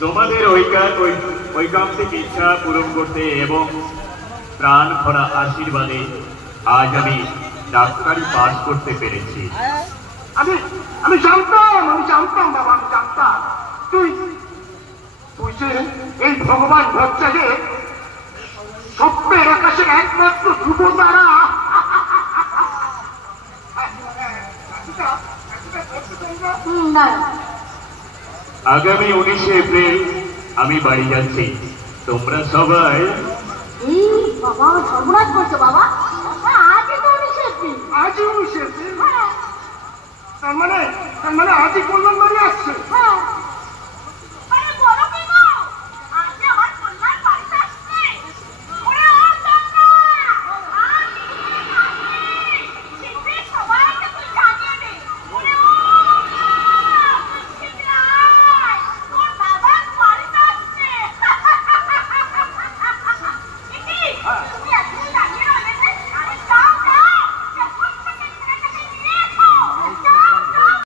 তোমাদের ঐকান্তিক ইচ্ছা পূরণ করতে এবং প্রাণ ভরা আশীর্বাদে আজ আমি ডাক্তারি পাস করতে পেরেছি। আমি জানতাম বাবা, আমি জানতাম তুই যে এই ভগবান ভক্তকে সত্যের আকাশের একমাত্র ধ্রুব তারা। আগামী 19শে এপ্রিল আমি বাড়ি যাচ্ছি, তোমরা সবাই। বাবা সর্বনাশ করছো বাবা, আজই তো 19শে এপ্রিল। আজই 19শে এপ্রিল? তার মানে আজই কল্যাণ বাড়ি আসছে।